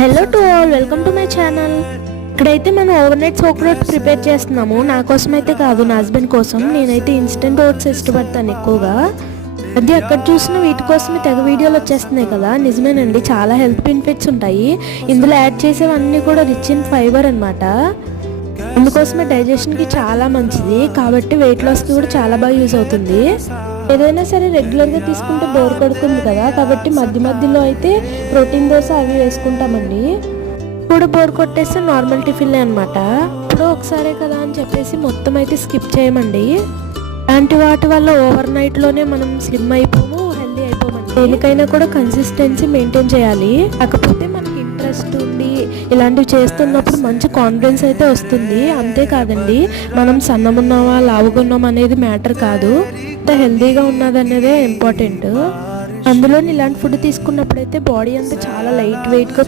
Hello to all, welcome to my channel. ఇక్కడైతే మనం overnight soak oats prepare చేస్తున్నాము. నా కోసం అయితే కాదు, నా హస్బెండ్ కోసం. నేనైతే ఇన్స్టెంట్ ఓట్స్ ఇష్టపడతాను ఎక్కువగా. అది అక్కడ చూసిన వీటి కోసమే తెగ వీడియోలు వచ్చేస్తున్నాయి కదా. నిజమేనండి, చాలా హెల్త్ బెనిఫిట్స్ ఉంటాయి. ఇందులో యాడ్ చేసేవన్నీ కూడా రిచ్ ఇన్ ఫైబర్ అనమాట. అందుకోసమే డైజెషన్కి చాలా మంచిది, కాబట్టి వెయిట్ లాస్కి కూడా చాలా బాగా యూజ్ అవుతుంది. ఏదైనా సరే రెగ్యులర్గా తీసుకుంటే బోర్ కొడుతుంది కదా, కాబట్టి మధ్య మధ్యలో అయితే ప్రోటీన్ దోశ అవి వేసుకుంటామండి. ఇప్పుడు బోర్ కొట్టేస్తే నార్మల్ టిఫిన్లే అనమాట. ఇప్పుడు ఒకసారే కదా అని చెప్పేసి మొత్తం అయితే స్కిప్ చేయమండి. అలాంటి వాటి వల్ల ఓవర్ నైట్లోనే మనం స్లిమ్ అయిపోము, హెల్దీ అయిపోమండి. దేనికైనా కూడా కన్సిస్టెన్సీ మెయింటైన్ చేయాలి. కాకపోతే మనకి ఇంట్రెస్ట్ ఉండి ఇలాంటివి చేస్తున్నప్పుడు మంచి కాన్ఫిడెన్స్ అయితే వస్తుంది. అంతేకాదండి, మనం సన్నమున్నామా లావుగున్నామా అనేది మ్యాటర్ కాదు, హెల్దీగా ఉన్నది అనేదే ఇంపార్టెంట్. అందులో ఇలాంటి ఫుడ్ తీసుకున్నప్పుడైతే బాడీ అంతా చాలా లైట్ వెయిట్గా